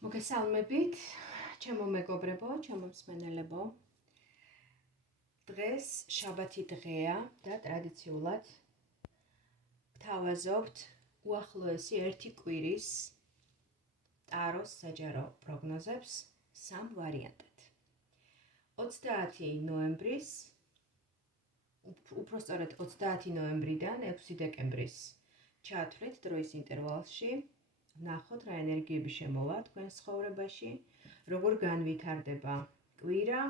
მოგესალმებით, ჩემო მეგობრებო, ჩემო მსმენელებო. დღეს შაბათი დღეა და ტრადიციულად გთავაზობთ უახლოესი ერთი კვირის ტაროს საჯარო პროგნოზებს სამ ვარიანტად. 30 ნოემბრის, უпростоრად 30 ნოემბრიდან 6 დეკემბრის ჩათვლით დროის ინტერვალში. ნახოთ რა ენერგიები შემოვა თქვენს ცხოვრებაში, როგორ განვითარდება კვირა,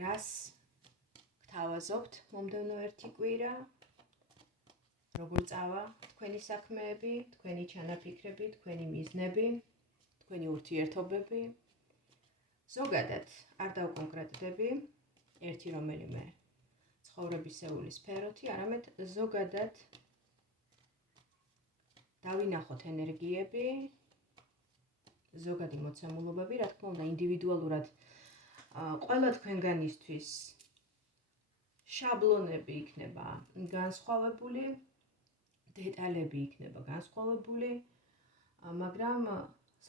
რას გთავაზობთ მომდევნო ერთი კვირა, როგორ წავა თქვენი საქმეები, თქვენი ჩანაფიქრები, თქვენი მიზნები, თქვენი ურთიერთობები. ზოგადად არ დავკონკრეტდები ერთი რომელიმე ცხოვრებისეული სფეროთი, არამედ ზოგადად დავინახოთ ენერგიები, ზოგადი მოცემულობები, რა თქმა უნდა, ინდივიდუალურად ყველა თქვენგანისთვის შაბლონები იქნება განსხვავებული, დეტალები იქნება განსხვავებული, მაგრამ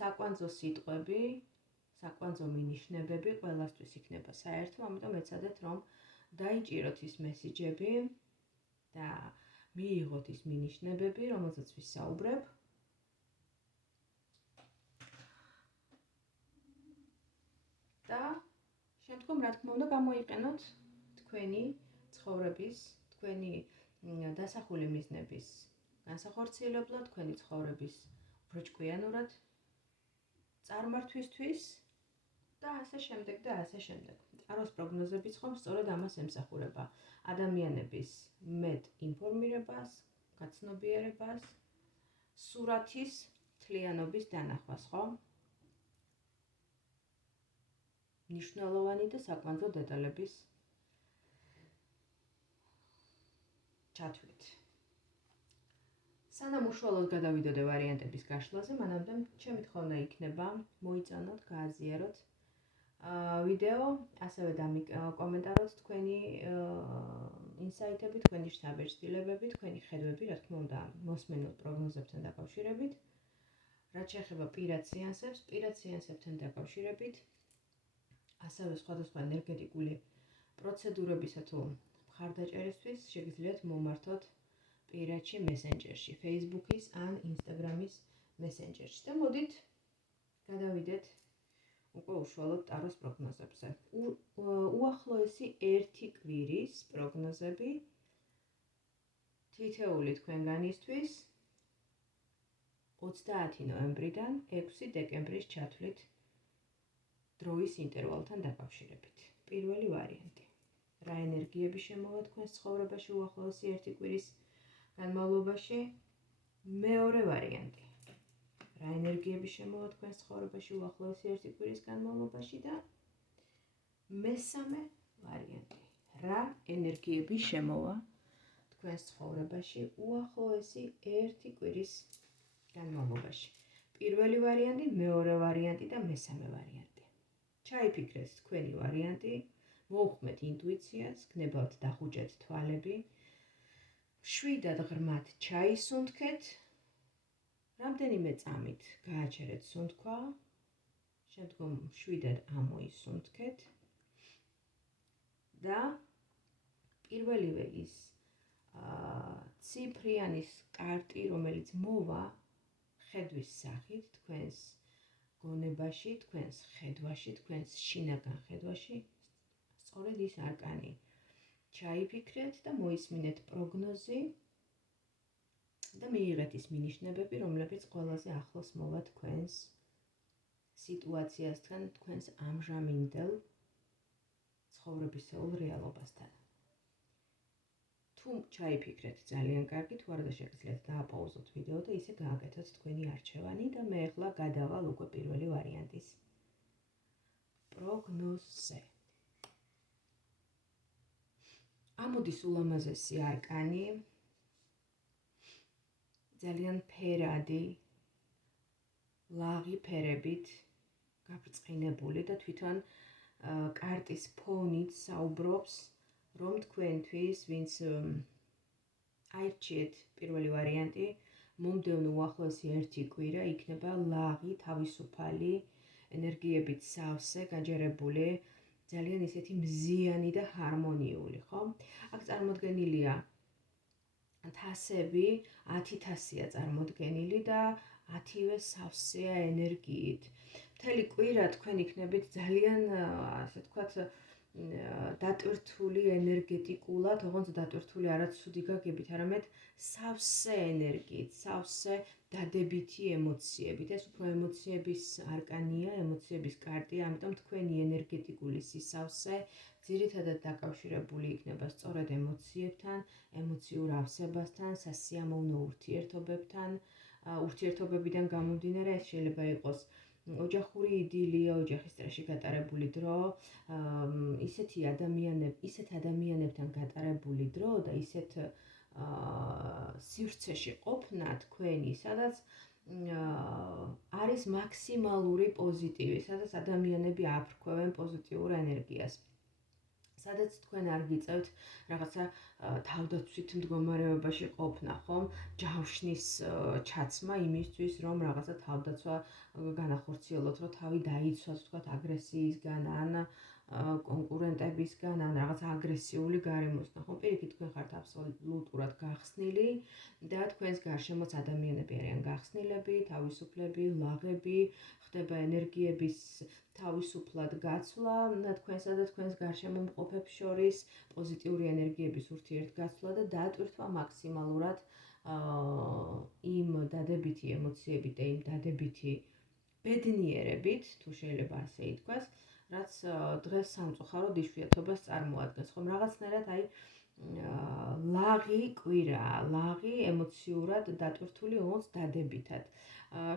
საკვანძო სიტყვები, საკვანძო მინიშნებები ყველასთვის იქნება საერთო, ამიტომ ეცადეთ, რომ დაიჭიროთ ის მესიჯები და მიიღოთ ის მინიშნებები, რომელზეც ვისაუბრებ. და შემდგომ, რა თქმა უნდა, გამოიყენოთ თქვენი ცხოვრების, თქვენი დასახული მიზნების განსახორციელებლად, თქვენი ცხოვრების უფრო ჭკვიანურად წარმართვისთვის და ასე შემდეგ და ასე შემდეგ. ტაროს პროგნოზებიც ხომ სწორედ ამას ემსახურება. ადამიანების მეტ ინფორმირებას, გაცნობიერებას, სურათის მთლიანობის დანახვას, ხო? მნიშვნელოვანი და საკვანძო დეტალების ჩათვლით. სანამ უშუალოდ გადავიდოდე ვარიანტების გაშლაზე, მანამდე ჩემი თხოვნა იქნება მოიწონოთ, გააზიაროთ ვიდეო, ასევე კომენტაროთ თქვენი ინსაიტები, თქვენი შთაბეჭდილებები, თქვენი ხედვები, რა თქმა უნდა, მოსმენილ პროგნოზებთან დაკავშირებით, რაც შეეხება პირად სეანსებთან დაკავშირებით, ასევე სხვადასხვა ენერგეტიკული პროცედურებისა თუ მხარდაჭერისთვის შეგიძლიათ მომართოთ პირადში მესენჯერში, Facebook-ის ან Instagram-ის მესენჯერში. და მოდით გადავიდეთ უკვე უშუალოდ ტაროს პროგნოზებზე. უახლოესი ერთი კვირის პროგნოზები თითოეული თქვენგანისთვის 30 ნოემბრიდან 6 დეკემბრის ჩათვლით დროის ინტერვალთან დაკავშირებით. პირველი ვარიანტი. რა ენერგიები შემოვა თქვენს ცხოვრებაში უახლოესი ერთი კვირის განმავლობაში? მეორე ვარიანტი. რა ენერგიები შემოვა თქვენს ცხოვრებაში უახლოესი ერთი კვირის განმავლობაში და მესამე ვარიანტი. რა ენერგიები შემოვა თქვენს ცხოვრებაში უახლოესი ერთი კვირის განმავლობაში? პირველი ვარიანტი, მეორე ვარიანტი და მესამე ვარიანტი. ჩაიფიქრეთ თქვენი ვარიანტი, მოუხმეთ ინტუიციას, გნებავთ დახუჭეთ თვალები, შვიდად ღრმად ჩაისუნთქეთ, რამდენიმე წამით გააჩერეთ სუნთქვა, შემდგომ შვიდად ამოისუნთქეთ და პირველივე ის ციფრიანის კარტი, რომელიც მოვა ხედვის სახით თქვენს გონებაში, თქვენს ხედვაში, თქვენს შინაგან ხედვაში, სწორედ ის არკანი ჩაიფიქრეთ და მოისმინეთ პროგნოზი და მიიღეთ ის მინიშნებები, რომლებიც ყველაზე ახლოს მოვა თქვენს სიტუაციასთან, თქვენს ამჟამინდელ ცხოვრებისეულ რეალობასთან. თუ ჩაიფიქრეთ ძალიან კარგი, თუ არა და შეგიძლიათ დააპაუზოთ ვიდეო და ისე გააკეთოთ თქვენი არჩევანი და მე ახლა გადავალ უკვე პირველი ვარიანტის პროგნოზზე. ამოდის ულამაზესი არკანი, ძალიან ფერადი, ლაღი ფერებით გაბრწყინებული და თვითონ კარტის ფონით საუბრობს, რომ თქვენთვის, ვინც აირჩიეთ პირველი ვარიანტი, მომდევნო უახლოესი 1 კვირა იქნება ლაღი, თავისუფალი, ენერგიებით სავსე, გაჯერებული, ძალიან ისეთი მზიანი და ჰარმონიული, ხო? აქ წარმოდგენილია თასები, 10 თასია წარმოდგენილი და 10-ვე სავსეა ენერგიით. მთელი კვირა თქვენ იქნებით ძალიან, ასე ვთქვათ, დატვირთული ენერგეტიკულად, ოღონდ დატვირთული არა ცუდი გაგებით, არამედ სავსე ენერგიით, სავსე დადებითი ემოციებით. ეს უფრო ემოციების არკანია, ემოციების კარტია, ამიტომ თქვენი ენერგეტიკული სისავსე ძირითადად დაკავშირებული იქნება სწორედ ემოციებთან, ემოციურ ავსებასთან, სასიამოვნო ურთიერთობებთან, ურთიერთობებიდან გამომდინარე, ეს შეიძლება იყოს ოჯახური იდილია, ოჯახის წრეში გატარებული დრო, ისეთ ადამიანებთან გატარებული დრო და ისეთ სივრცეში ყოფნა თქვენი, სადაც არის მაქსიმალური პოზიტივი, სადაც ადამიანები აფრქვევენ პოზიტიურ ენერგიას. სადაც თქვენ არ გიწევთ რაღაცა თავდაცვით მდგომარეობაში ყოფნა, ხომ? ჯავშნის ჩაცმა იმისთვის, რომ რაღაცა თავდაცვა განახორციელოთ, რომ თავი დაიცვას, ვთქვათ, აგრესიისგან ან კონკურენტებისგან, ან რაღაცა აგრესიული გარემოსგან, ხომ? პირიქით თქვენ ხართ აბსოლუტურად გახსნილი და თქვენს გარშემოც ადამიანები არიან გახსნილები, თავისუფლები, ლაღები, ხდება ენერგიების თავისუფლად გაცვლა თქვენსა და თქვენს გარშემო მყოფებს შორის, პოზიტიური ენერგიების ურთიერთგაცვლა და დატვირთვა მაქსიმალურად იმ დადებითი ემოციებით და იმ დადებითი ბედნიერებით, თუ შეიძლება ასე ითქვას, რაც დღეს სამწუხაროდ იშვიათობას წარმოადგენს. ხომ რაღაცნაირად აი ლაღი კვირა, ლაღი ემოციურად დატვირთული, ოღონდ დადებითად.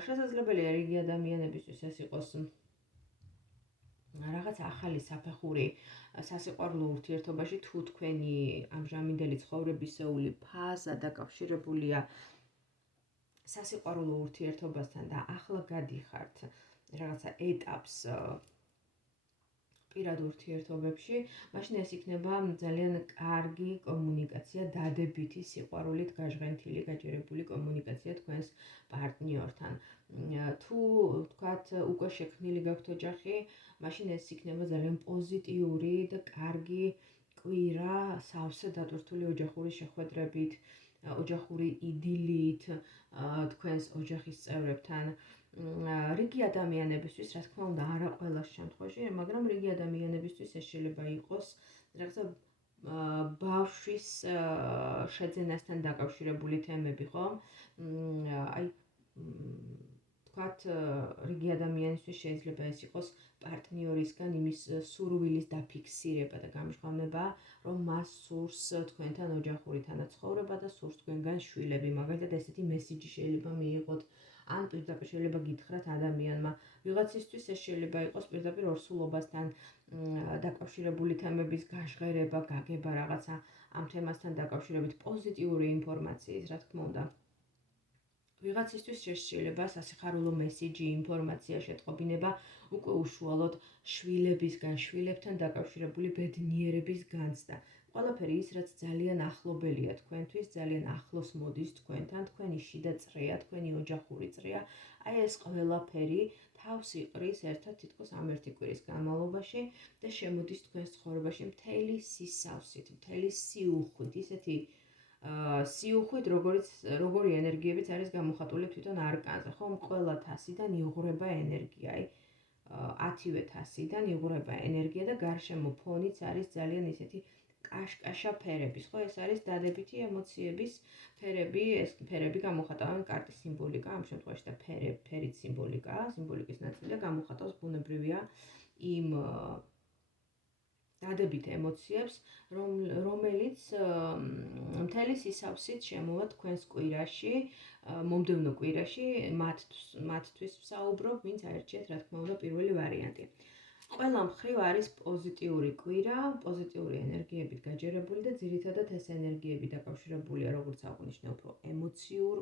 შესაძლებელია რიგი ადამიანებისთვის ეს იყოს რაღაც ახალი საფეხური სასიყვარულო ურთიერთობაში, თუ თქვენი ამჟამინდელი ცხოვრებისეული ფაზა დაკავშირებულია სასიყვარულო ურთიერთობასთან და ახლა გადიხართ რაღაცა ეტაპს პირად ურთიერთობებში, მაშინ ეს იქნება ძალიან კარგი კომუნიკაცია, დადებითი, სიყვარულით გაჟღენთილი, გაჯერებული კომუნიკაცია თქვენს პარტნიორთან. თუ თქვათ უკვე შექმნილი გაქვთ ოჯახი, მაშინ ეს იქნება ძალიან პოზიტიური და კარგი კვირა, სავსე დატვირთული ოჯახური შეხვედრებით, ოჯახური იდილით, თქვენს ოჯახის წევრებთან. რიგი ადამიანებისთვის, რა თქმა უნდა, არა ყველას შემთხვევაში, მაგრამ რიგი ადამიანებისთვის ეს შეიძლება იყოს რაღაცა ბავშვის შეძენასთან დაკავშირებული თემები, ხო? აი თქვათ, რიგი ადამიანისთვის შეიძლება ეს იყოს პარტნიორისგან იმის სურვილის დაფიქსირება და გამჟღავნება, რომ მას სურს თქვენთან ოჯახური თანაცხოვრება და სურს თქვენგან შვილები. მაგალითად, ესეთი მესიჯი შეიძლება მიიღოთ, ან პირდაპირ შეიძლება გითხრათ ადამიანმა. ვიღაცისთვის ეს შეიძლება იყოს პირდაპირ ორსულობასთან დაკავშირებული თემების გაჟღერება, გაგება რაღაცა ამ თემასთან დაკავშირებით პოზიტიური ინფორმაციის, რა თქმა უნდა. ვიღაცისთვის შეიძლება სასიხარულო მესიჯი, ინფორმაცია, შეტყობინება უკვე უშუალოდ შვილებისგან, შვილებთან დაკავშირებული ბედნიერების განცდა. ყველაფერი ის, რაც ძალიან ახლობელია თქვენთვის, ძალიან ახლოს მოდის თქვენთან, თქვენი შიდა წრეა, თქვენი ოჯახური წრეა. აი ეს ყველაფერი თავს იყრის ერთად თითქოს ამ 1 კვირის განმავლობაში და შემოდის თქვენს ცხოვრებაში მთელი სისავსით, მთელი სიუხვით, ისეთი სიუხვით, როგორი ენერგიებიც არის გამოხატული თვითონ არკანზე, ხომ? ყველა თასიდან იღვრება ენერგია, აი 10-ვე თასიდან იღვრება ენერგია და გარშემო ფონიც არის ძალიან ისეთი კაშკაშა ფერების, ხო? ეს არის დადებითი ემოციების ფერები, ეს ფერები გამოხატავენ კარტის სიმბოლიკა, ამ შემთხვევაში და ფერით სიმბოლიკაა, სიმბოლიკის ნაწილია, გამოხატავს ბუნებრივია იმ დადებით ემოციებს, რომელიც მთელი სისავსით შემოვა თქვენს კვირაში, მომდევნო კვირაში, მათთვის ვსაუბრობ, ვინც აერჩიათ, რა თქმა უნდა, პირველი ვარიანტი. ყველა მხრივ არის პოზიტიური კვირა, პოზიტიური ენერგიებით გაჯერებული და ძირითადად ეს ენერგიები დაკავშირებულია, როგორც აღვნიშნე, უფრო ემოციურ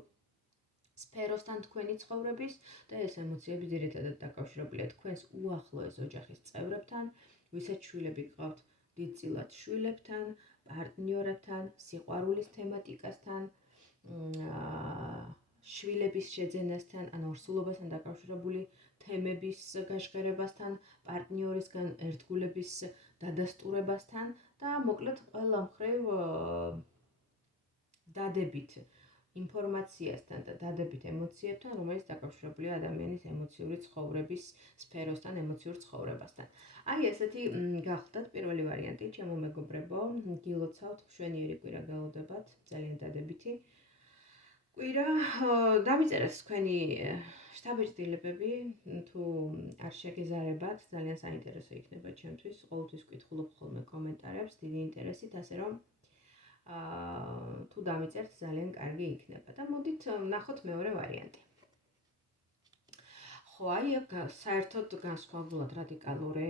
სფეროსთან თქვენი ცხოვრების და ეს ემოციები ძირითადად დაკავშირებულია თქვენს უახლოეს ოჯახის წევრებთან, ვისაც შვილები გყავთ, დიდწილად შვილებთან, პარტნიორებთან, სიყვარულის თემატიკასთან, შვილების შეძენასთან, ან ორსულობასთან დაკავშირებული თემების გაჟღერებასთან, პარტნიორისგან ერთგულების დადასტურებასთან და მოკლედ ყველა მხრივ დადებით ინფორმაციასთან და დადებით ემოციებთან, რომელიც დაკავშირებულია ადამიანის ემოციური ცხოვრების სფეროსთან, ემოციურ ცხოვრებასთან. აი ესეთი გახლდათ პირველი ვარიანტი, ჩემო მეგობრებო, გილოცავთ მშვენიერი კვირა გელოდებათ, ძალიან დადებითი კვირა. დამიწერეთ თქვენი შთაბეჭდილებები, თუ არ შეგეზარებათ, ძალიან საინტერესო იქნება ჩემთვის, ყოველთვის ვკითხულობ ხოლმე კომენტარებს, დიდი ინტერესით, ასე რომ თუ დამიწერთ, ძალიან კარგი იქნება და მოდით ნახოთ მეორე ვარიანტი. ხო, აი აქ საერთოდ განსხვავებულად რადიკალური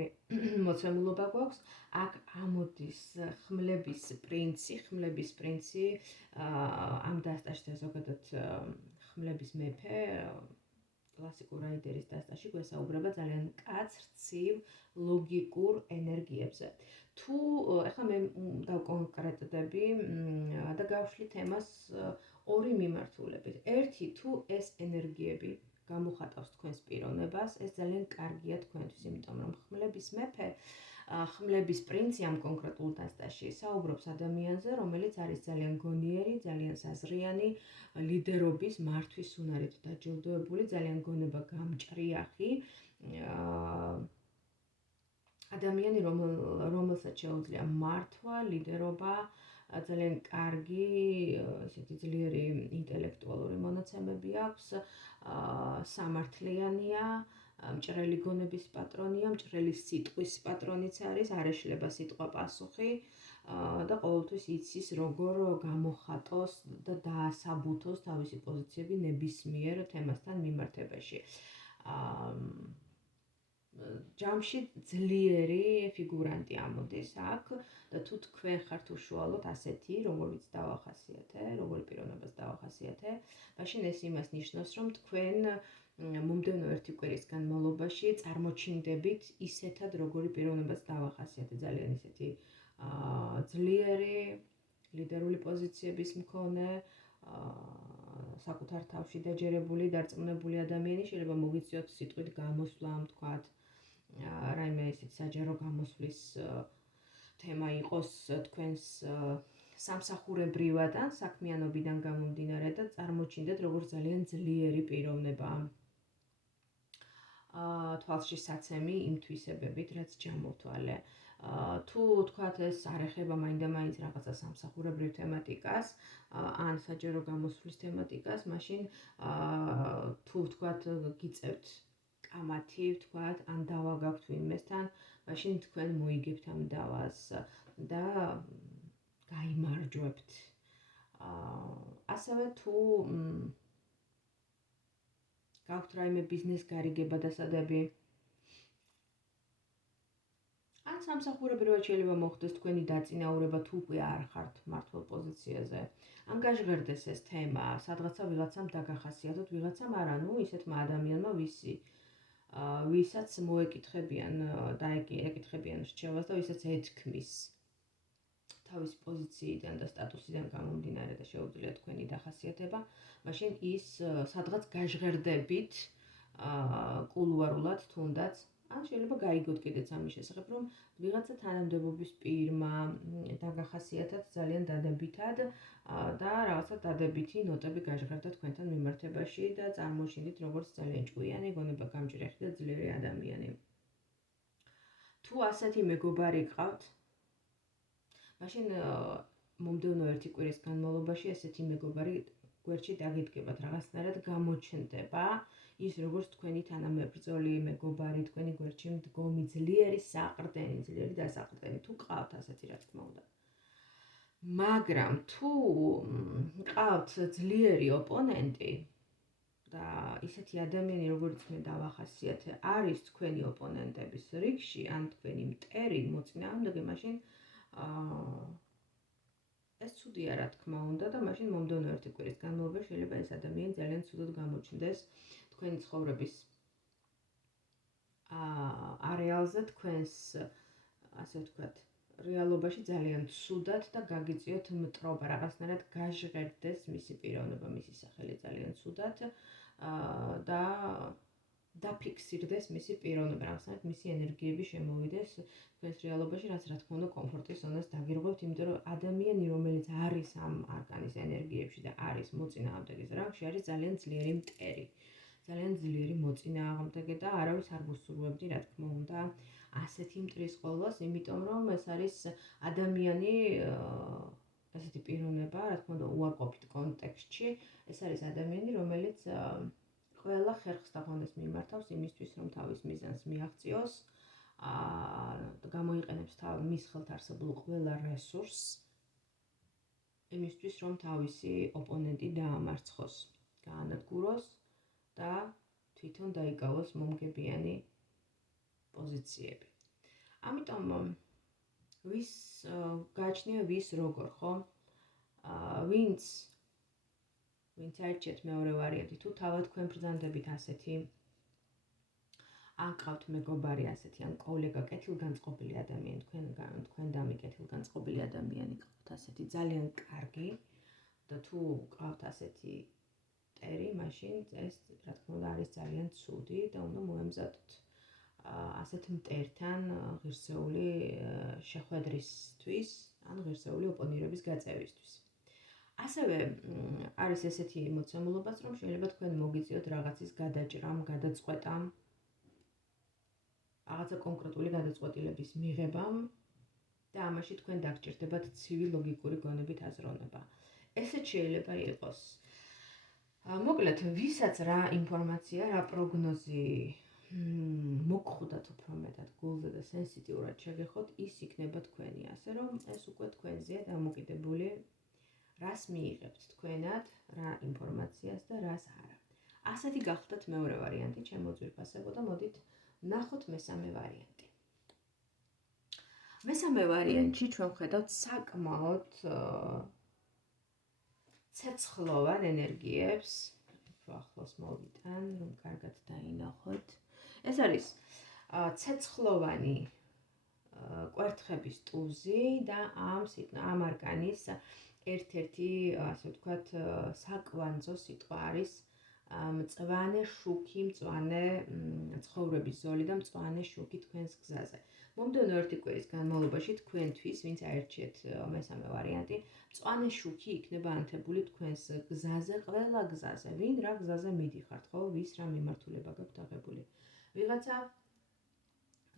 მოცემულობა გვაქვს. აქ ამოდის ხმლების პრინცი, ამ დასტაშზე ზოგადად ხმლების მეფე, კლასიკურ რაიდერის დასტაში გვესაუბრება ძალიან მკაცრ, ცივ, ლოგიკურ ენერგიებზე. თუ ახლა მე დავკონკრეტდები და გავშლი თემას ორი მიმართულებით. ერთი, თუ ეს ენერგიები გამოხატავს თქვენს პიროვნებას, ეს ძალიან კარგია თქვენთვის, იმიტომ რომ ხმლების მეფე, ხმლების პრინცი ამ კონკრეტულ დასტაში საუბრობს ადამიანზე, რომელიც არის ძალიან გონიერი, ძალიან საზღვრიანი, ლიდერობის, მართვის უნარით დაჯილდოებული, ძალიან გონება გამჭრიახი, ადამიანი, რომელსაც შეუძლია მართვა, ლიდერობა, ძალიან კარგი, ესეთი ძლიერი ინტელექტუალური მონაცემები აქვს, სამართლიანია, მჭრელი გონების პატრონია, მჭრელი სიტყვის პატრონიც არის, არ ეშლება სიტყვა პასუხი და ყოველთვის იცის როგორ გამოხატოს და დაასაბუთოს თავისი პოზიციები ნებისმიერ თემასთან მიმართებაში. ჯამში ძლიერი ფიგურანტი ამოდის აქ და თუ თქვენ ხართ უშუალოდ ასეთი, როგორც დავახასიათე, როგორი პიროვნებას დავახასიათე, მაშინ ეს იმას ნიშნავს, რომ თქვენ მომდევნო ერთი კვირის განმავლობაში წარმოჩინდებით ისეთად, როგორი პიროვნებას დავახასიათე, ძალიან ისეთი ძლიერი, ლიდერული პოზიციების მქონე, საკუთარ თავში დაჯერებული, დარწმუნებული ადამიანი, შეიძლება მოგიწიოთ სიტყვით გამოსვლა, თქვათ, რაიმე ისეთი საჯარო გამოსვლის თემა იყოს თქვენს სამსახურებრივად ან საქმიანობიდან გამომდინარე და წარმოჩინდეთ როგორც ძალიან ძლიერი პიროვნება. თვალში საცემი იმ თვისებებით, რაც ჯამოვთვალე. თუ თქვათ ეს არ ეხება მაინდა-მაინც რაღაცა სამსახურებრივ თემატიკას ან საჯარო გამოსვლის თემატიკას, მაშინ თუ თქვათ გიწევთ კამათი, თქვათ, ან დავა გაქვთ ვინმესთან, მაშინ თქვენ მოიგებთ ამ დავას და გაიმარჯვებთ. ასევე თუ გაქვთ რაიმე ბიზნეს გარიგება დასადები, ან სამსახურებრივად შეიძლება მოხდეს თქვენი დაწინაურება, თუ უკვე არ ხართ მმართველ პოზიციაზე. ან გაჟღერდეს ეს თემა, სადღაცა ვიღაცამ დაგახასიათოთ, ვიღაცამ არა, ისეთმა ადამიანმა ვისაც მოეკითხებიან და ეკითხებიან რჩევას და ვისაც ეთქმის თავის პოზიციიდან და სტატუსიდან გამომდინარე და შეუძლია თქვენი დახასიათება, მაშინ ის სადღაც გაჟღერდებით კულუარულად თუნდაც, ან შეიძლება გაიგოთ კიდეც ამის შესახებ, რომ ვიღაცა თანამდებობის პირმა დაგახასიათათ ძალიან დადებითად და რაღაცა დადებითი ნოტები გაჟღერდა თქვენთან მიმართებაში და წარმოჩინდით როგორც ძალიან ჭკვიანი, გონება გამჭრიახი და ძლიერი ადამიანი. თუ ასეთი მეგობარი გყავთ, მაშინ მომდევნო ერთი კვირის განმავლობაში ესეთი მეგობარი გვერდში დაგიდგებათ, რაღაცნაირად გამოჩნდება ის როგორც თქვენი თანამებრძოლი, მეგობარი, თქვენი გვერდში მდგომი, ძლიერი საყრდენი, ძლიერი დასაყრდენი, თუ გყავთ ასეთი, რა თქმა უნდა. მაგრამ თუ გყავთ ძლიერი ოპონენტი და ისეთი ადამიანი, როგორც მე დავახასიათე, არის თქვენი ოპონენტების რიგში, ან თქვენი მტერი, მოწინააღმდეგე, მაშინ ეს ცუდია, რა თქმა უნდა, და მაშინ მომდევნო ერთი კვირის განმავლობაში შეიძლება ეს ადამიანი ძალიან ცუდად გამოჩნდეს თქვენი ცხოვრების არეალზე, თქვენს, ასე ვთქვათ, რეალობაში ძალიან ცუდად და გაგიწიოთ მტრობა, რაღაცნაირად გაჟღერდეს მისი პიროვნება, მისი სახელი ძალიან ცუდად და დაფიქსირდეს მისი პიროვნება, რაღაცნაირად მისი ენერგიები შემოვიდეს თქვენს რეალობაში, რაც რა თქმა უნდა კომფორტის ზონას დაგირღვევთ, იმიტომ რომ ადამიანი, რომელიც არის ამ არკანის ენერგიებში და არის მოწინააღმდეგეს რანგში, არის ძალიან ძლიერი მტერი, ძალიან ძლიერი მოწინააღმდეგე და არავის არ გუსურვებდი, რა თქმა უნდა, ასეთი მტრის ყოვლას, იმიტომ რომ ეს არის ადამიანი, ასეთი პიროვნება, რა თქმა უნდა, უარყოფით კონტექსტში, ეს არის ადამიანი, რომელიც ყველა ხერხს და ღონეს მიმართავს იმისთვის, რომ თავის მიზანს მიაღწიოს, გამოიყენებს მის ხელთ არსებულ ყველა რესურსს იმისთვის, რომ თავისი ოპონენტი დაამარცხოს, გაანადგუროს და თვითონ დაიკავოს მომგებიანი პოზიციები. ამიტომ ვის გააჩნია ვის როგორ, ხო? ვინც არჩიეთ მეორე ვარიანტი, თუ თავად თქვენ ბრძანდებით ასეთი, ან ყავთ მეგობარი ასეთი, ან კოლეგა კეთილგანწყობილი ადამიანი, თქვენ და მე კეთილგანწყობილი ადამიანი ყავთ ასეთი ძალიან კარგი და თუ ყავთ ასეთი მტერი, მაშინ ეს რა თქმა უნდა არის ძალიან ცუდი და უნდა მოემზადოთ ასეთ მტერთან ღირსეული შეხვედრისთვის, ან ღირსეული ოპონირების გაწევისთვის. ასევე არის ესეთი მოცემულობაც, რომ შეიძლება თქვენ მოგიწიოთ რაღაცის გადაჭრამ, გადაწყვეტამ, რაღაცა კონკრეტული გადაწყვეტილების მიღებამ და ამაში თქვენ დაგჭირდებათ ცივი ლოგიკური გონებით აზროვნება. ესეც შეიძლება იყოს. მოკლედ, ვისაც რა ინფორმაცია, რა პროგნოზი მოგხვდათ უფრო მეტად გულზე და სენსიტიურად შეგეხოთ, ის იქნება თქვენი, ასე რომ ეს უკვე თქვენზეა დამოკიდებული, რას მიიღებთ თქვენად, რა ინფორმაციას და რას არა. ასეთი გახლდათ მეორე ვარიანტი, ჩემო ძვირფასებო და მოდით ნახოთ მესამე ვარიანტი. მესამე ვარიანტში ჩვენ ვხედავთ საკმაოდ ცეცხლოვან ენერგიებს, უფრო ახლოს მოვიტან, რომ კარგად დაინახოთ. ეს არის ცეცხლოვანი კვერთხების ტუზი და ამ არკანის ერთ-ერთი, ასე ვთქვათ, საკვანძო სიტყვა არის მწვანე შუქი, მწვანე ცხოვრების ზოლი და მწვანე შუქი თქვენს გზაზე. მომდევნო ერთი კვირის განმავლობაში თქვენთვის, ვინც აერჩიეთ მესამე ვარიანტი, მწვანე შუქი იქნება ანთებული თქვენს გზაზე, ყველა გზაზე. ვინ რა გზაზე მიდიხართ, ხო? ვის რა მიმართულება გაქვთ აღებული. ვიღაცა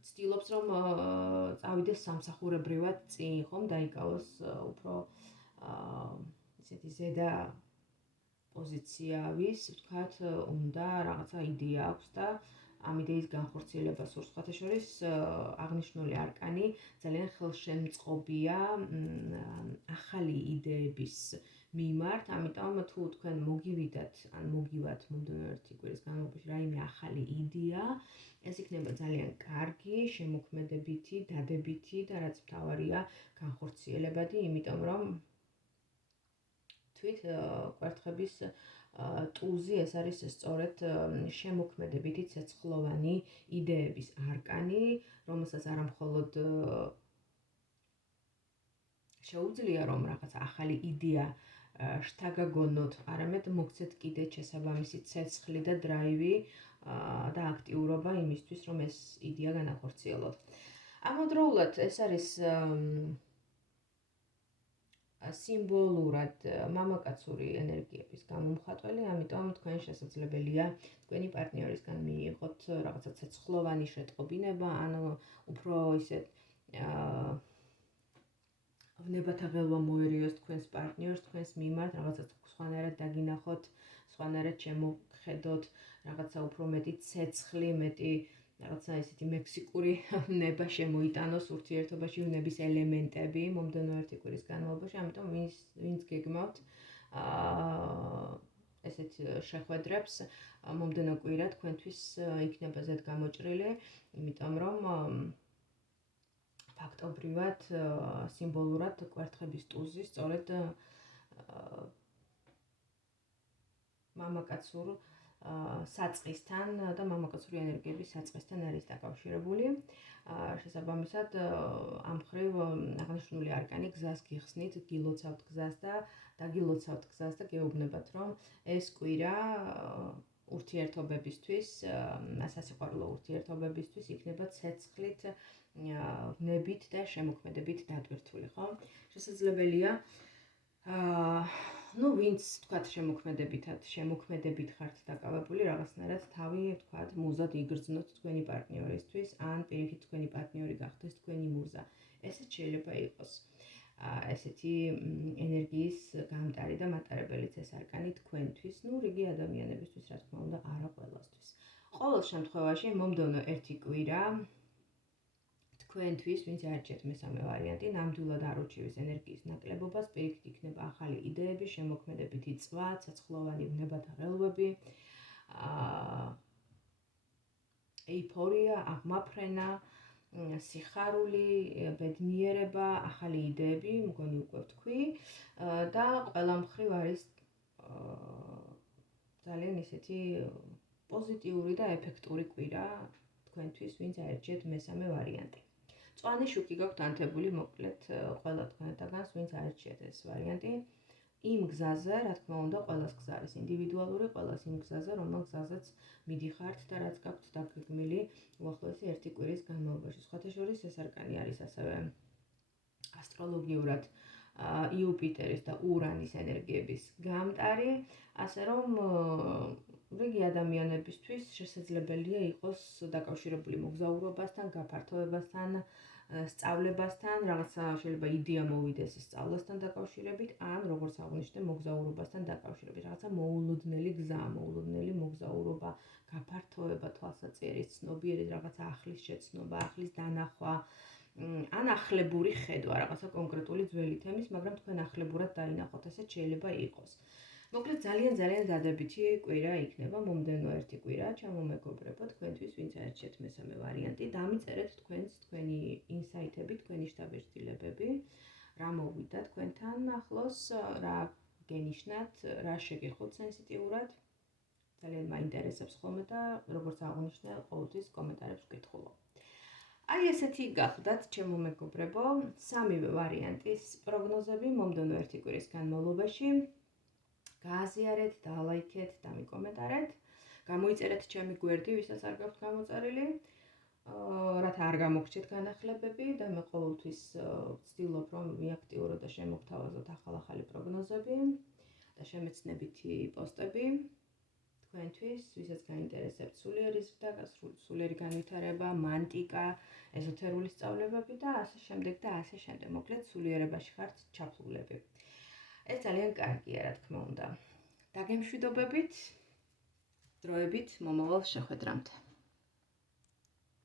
ცდილობს, რომ წავიდეს სამსახურებრივად წინ, ხომ, დაიკავოს უფრო ისეთი ზედა პოზიციავის, ვთქვათ, უნდა რაღაცა იდეა აქვს და ამ იდეის განხორციელება სურს. სხვათა შორის აღნიშნული არკანი ძალიან ხელშემწყობია ახალი იდეების მიმართ, ამიტომ თუ თქვენ მოგივიდათ ან მოგივათ მომდევნო ერთი კვირის განმავლობაში რაიმე ახალი იდეა, ეს იქნება ძალიან კარგი, შემოქმედებითი, დადებითი და რაც მთავარია, განხორციელებადი, იმიტომ რომ თვით კვერთხების ტუზი ეს არის სწორედ შემოქმედებითი ცეცხლოვანი იდეების არკანი, რომელსაც არა მხოლოდ შეუძლია რომ რაღაც ახალი იდეა შთაგაგონოთ, არამედ მოგცეთ კიდეც შესაბამისი ცეცხლი და დრაივი და აქტიურობა იმისთვის, რომ ეს იდეა განახორციელოთ. ამავდროულად ეს არის სიმბოლურად მამაკაცური ენერგიების გამომხატველი, ამიტომ თქვენ შესაძლებელია თქვენი პარტნიორისგან მიიღოთ რაღაცა ცეცხლოვანი შეტყობინება, ანუ უფრო ისე ვნებათა ღელვა მოერიოს თქვენს პარტნიორს, თქვენს მიმართ, რაღაცა სხვანაირად დაგინახოთ, სხვანაირად შემოგხედოთ, რაღაცა უფრო მეტი ცეცხლი, მეტი რაღაცა ისეთი მექსიკური ნება შემოიტანოს ურთიერთობაში, ვნების ელემენტები მომდევნო ერთი კვირის განმავლობაში, ამიტომ ვინც გეგმავთ ესეთ შეხვედრებს, მომდევნო კვირა თქვენთვის იქნება ზედ გამოჭრილი, იმიტომ რომ ფაქტობრივად სიმბოლურად კვერთხების ტუზი სწორედ მამაკაცურ საწყისთან და მამაკაცური ენერგიები საწყისთან არის დაკავშირებული. შესაბამისად, ამ მხრივ აღნიშნული არკანი გზას გიხსნით, გილოცავთ გზას და გეუბნებათ, რომ ეს კვირა ურთიერთობებისთვის, სასიყვარულო ურთიერთობებისთვის იქნება ცეცხლით, ნებით და შემოქმედებით დატვირთული, ხო? შესაძლებელია ვინც თქვათ შემოქმედებით ხართ დაკავებული, რაღაცნაირად თავი თქვათ მუზად იგრძნოთ თქვენი პარტნიორისთვის, ან პირიქით თქვენი პარტნიორი გახდეს თქვენი მუზა. ესეც შეიძლება იყოს ესეთი ენერგიის გამტარი და მატარებელიც ეს არკანი თქვენთვის, რიგი ადამიანებისთვის, რა თქმა უნდა, არა ყველასთვის. ყოველ შემთხვევაში, მომდევნო ერთი კვირა თქვენთვის, ვინც არჩიეთ მესამე ვარიანტი, ნამდვილად არ უჩივის ენერგიის ნაკლებობას, პირიქით იქნება ახალი იდეები, შემოქმედებითი წვა, ცეცხლოვანი ვნებათა ღელვები, ეიფორია, აღმაფრენა, სიხარული, ბედნიერება, ახალი იდეები, მგონი უკვე ვთქვი და ყველა მხრივ არის ძალიან ისეთი პოზიტიური და ეფექტური კვირა თქვენთვის, ვინც აერჩიეთ მესამე ვარიანტი. მწვანე შუქი გაქვთ ანთებული, მოკლედ ყველა თქვენთაგანს, ვინც აერჩიეთ ეს ვარიანტი, იმ გზაზე, რა თქმა უნდა, ყველას გზა არის ინდივიდუალური, ყველას იმ გზაზე, რომელ გზაზეც მიდიხართ და რაც გაქვთ დაგეგმილი უახლოესი ერთი კვირის განმავლობაში. სხვათა შორის ეს არკანი არის ასევე ასტროლოგიურად იუპიტერის და ურანის ენერგიების გამტარი, ასე რომ რიგი ადამიანებისთვის შესაძლებელია იყოს დაკავშირებული მოგზაურობასთან, გაფართოებასთან, სწავლებასთან, რაღაცა შეიძლება იდეა მოვიდეს სწავლასთან დაკავშირებით, ან როგორც აღნიშნე, მოგზაურობასთან დაკავშირებით, რაღაცა მოულოდნელი გზა, მოულოდნელი მოგზაურობა, გაფართოება, თვალსაჩინო ცნობიერება, რაღაცა ახლის შეცნობა, ახლის დანახვა, ან ახლებური ხედვა, რაღაცა კონკრეტული ძველი თემის, მაგრამ თქვენ ახლებურად დაინახოთ, ესეც შეიძლება იყოს. მოკლედ ძალიან დადებითი კვირა იქნება მომდევნო ერთი კვირა, ჩემო მეგობრებო, თქვენთვის, ვინც აერჩიეთ მესამე ვარიანტი, დამიწერეთ თქვენი ინსაიტები, თქვენი შთაბეჭდილებები, რა მოვიდა თქვენთან ახლოს, რა გენიშნათ, რა შეგეხოთ სენსიტიურად. ძალიან მაინტერესებს ხოლმე და როგორც აღნიშნე, ყოველთვის კომენტარებს ვკითხულობ. აი ესეთი გახდათ, ჩემო მეგობრებო, სამივე ვარიანტის პროგნოზები მომდევნო ერთი კვირის განმავლობაში. გააზიარეთ, დალაიქეთ, დამიკომენტარეთ, გამოიწერეთ ჩემი გვერდი, ვისაც არ გაქვთ გამოწერილი, რათა არ გამოგრჩეთ განახლებები და მე ყოველთვის ვცდილობ, რომ მიაქტიურო და შემოგთავაზოთ ახალ-ახალი პროგნოზები და შემეცნებითი პოსტები თქვენთვის, ვისაც გაინტერესებთ სულიერი ზრდა, სულიერი განვითარება, მანტიკა, ეზოთერული სწავლებები და ასე შემდეგ და ასე შემდეგ. მოკლედ სულიერებაში ხართ ჩაფლულები. ეს ძალიან კარგია, რა თქმა უნდა. დაგემშვიდობებით, დროებით, მომავალ შეხვედრამდე.